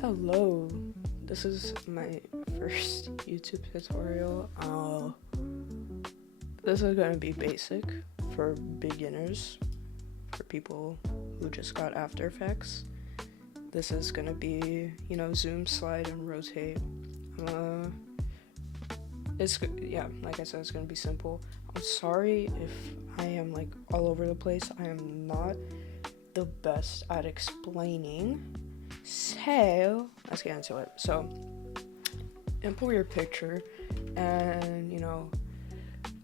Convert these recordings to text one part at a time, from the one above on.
Hello, this is my first YouTube tutorial. This is going to be basic for beginners, for people who just got After Effects. This is going to be, zoom, slide, and rotate. Like I said, it's going to be simple. I'm sorry if I am all over the place. I am not the best at explaining. So let's get into it. So import your picture, and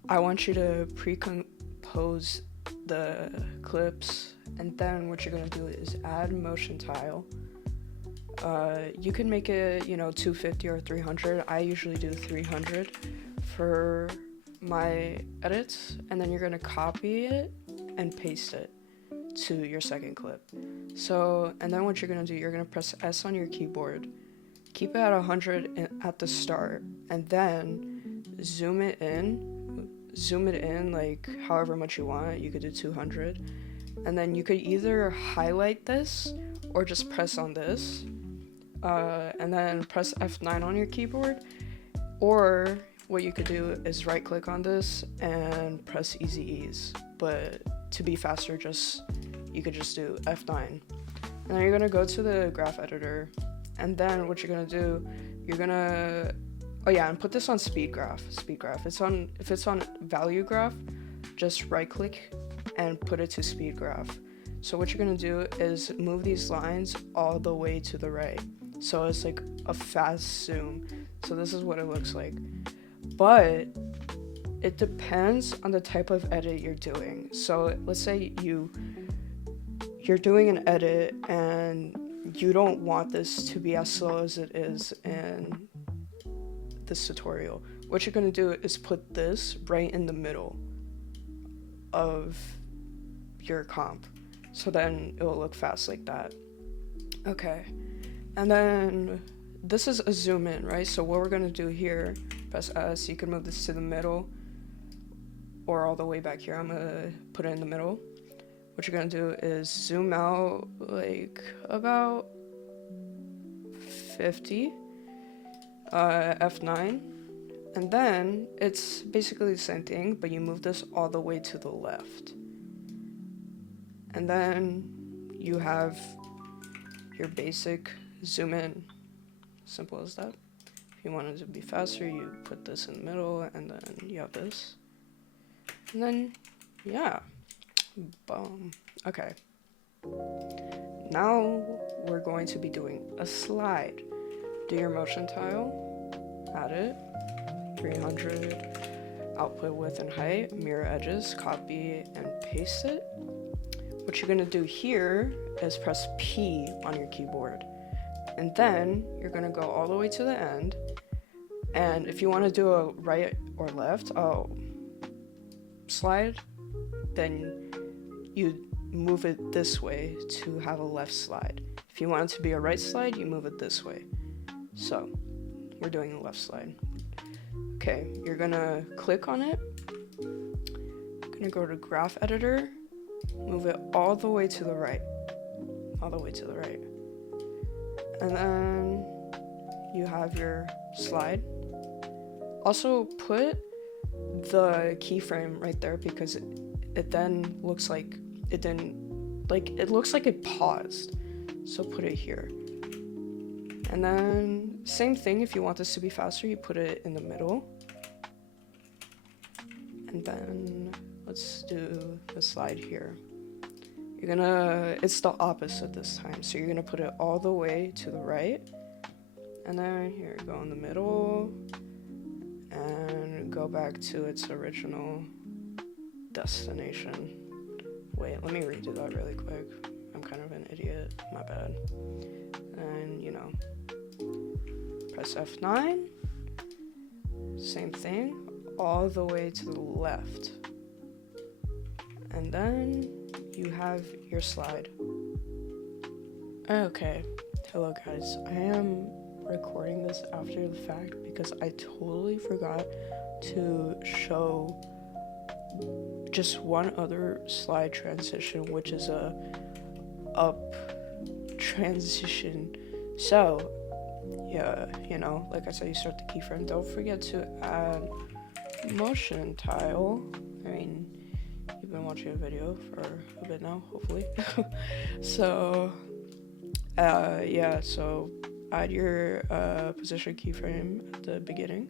I want you to pre-compose the clips, and then what you're gonna do is add motion tile. You can make it 250 or 300. I usually do 300 for my edits, and then you're gonna copy it and paste it to your second clip. So, and then what you're gonna do, you're gonna press S on your keyboard, keep it at 100 at the start, and then zoom it in like however much you want. You could do 200, and then you could either highlight this or just press on this, and then press F9 on your keyboard, or what you could do is right click on this and press Easy Ease, but to be faster, you could just do F9. And then you're gonna go to the graph editor, and then what you're gonna do, and put this on speed graph. If it's on value graph, just right click and put it to speed graph. So what you're gonna do is move these lines all the way to the right. So it's like a fast zoom. So this is what it looks like. But it depends on the type of edit you're doing. So let's say you're doing an edit and you don't want this to be as slow as it is in this tutorial. What you're going to do is put this right in the middle of your comp, so then it will look fast like that. Okay, and then this is a zoom in, right? So what we're going to do here, press S, you can move this to the middle or all the way back here. I'm going to put it in the middle. What you're gonna do is zoom out like about 50, F9, and then it's basically the same thing, but you move this all the way to the left. And then you have your basic zoom in. Simple as that. If you want it to be faster, you put this in the middle, and then you have this. And then, yeah. Boom. Okay. Now we're going to be doing a slide. Do your motion tile, add it, 300, output width and height, mirror edges, copy and paste it. What you're gonna do here is press P on your keyboard, and then you're gonna go all the way to the end. And if you want to do a right or left slide, then you move it this way to have a left slide. If you want it to be a right slide, you move it this way. So we're doing the left slide. Okay, you're gonna click on it, gonna go to graph editor, move it all the way to the right, and then you have your slide. Also put the keyframe right there, because it then looks like it looks like it paused. So put it here. And then same thing, if you want this to be faster, you put it in the middle. And then let's do the slide here. It's the opposite this time. So you're gonna put it all the way to the right. And then here, go in the middle and go back to its original destination. Wait, let me redo that really quick. I'm kind of an idiot, my bad. And press F9, same thing, all the way to the left. And then you have your slide. Okay, hello guys. I am recording this after the fact because I totally forgot to show just one other slide transition, which is a up transition. So, yeah, you know, like I said, you start the keyframe. Don't forget to add motion tile. I mean, you've been watching a video for a bit now, hopefully. So, yeah, so add your position keyframe at the beginning.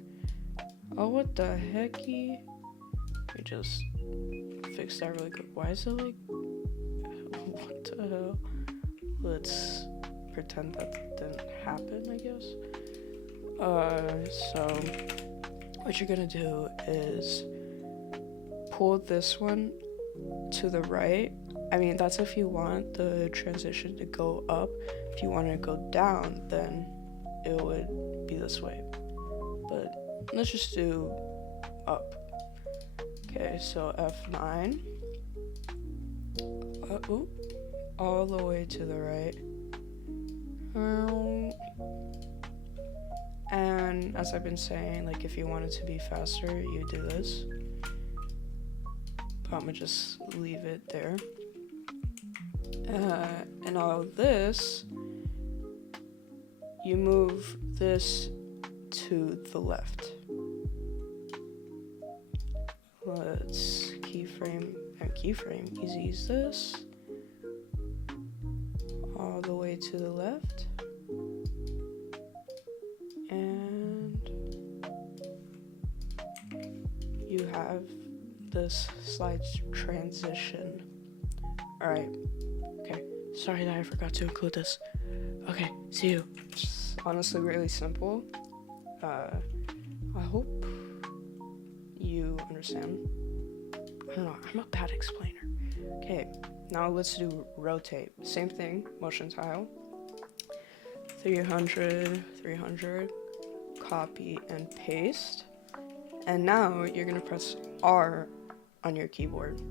Oh, what the hecky? Let me just fix that really quick. Why is it like, what the hell? Let's pretend that didn't happen, I guess. So what you're gonna do is pull this one to the right. I mean, that's if you want the transition to go up. If you want it to go down, then it would be this way. But let's just do up. Okay, so F9. All the way to the right. And as I've been saying, like if you want it to be faster, you do this. But I'm gonna just leave it there. And all this, you move this to the left. Let's keyframe, easy as this. All the way to the left. And you have this slide transition. Alright. Okay. Sorry that I forgot to include this. Okay, see you. It's honestly really simple. I hope you understand. I don't know, I'm a bad explainer. Okay, now let's do rotate. Same thing, motion tile. 300, copy and paste. And now you're gonna press R on your keyboard.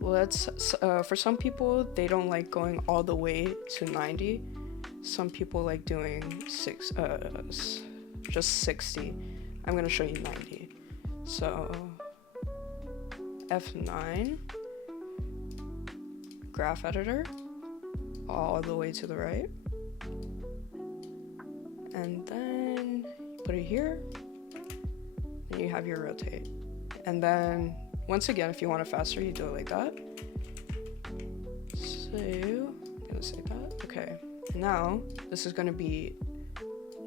Let's, for some people, they don't like going all the way to 90. Some people like doing just 60. I'm gonna show you 90. So, F9, graph editor, all the way to the right. And then you put it here, and you have your rotate. And then, once again, if you want it faster, you do it like that. So, I'm gonna say that. Okay, now this is gonna be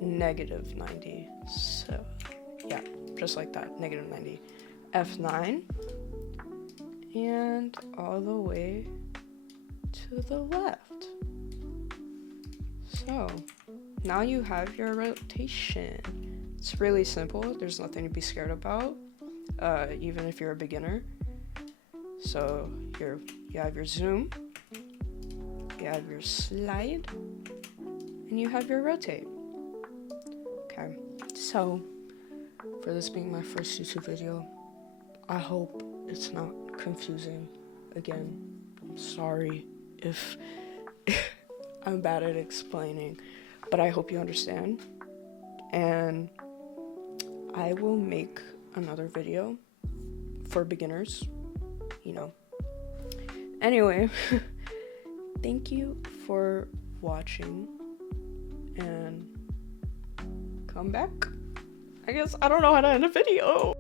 -90. So, yeah, just like that, -90. F9, and all the way to the left. So, now you have your rotation. It's really simple. There's nothing to be scared about, even if you're a beginner. So you have your zoom, you have your slide, and you have your rotate. Okay, so for this being my first YouTube video, I hope it's not confusing. Again, I'm sorry if I'm bad at explaining, but I hope you understand. And I will make another video for beginners, you know. Anyway, thank you for watching, and come back. I guess I don't know how to end a video.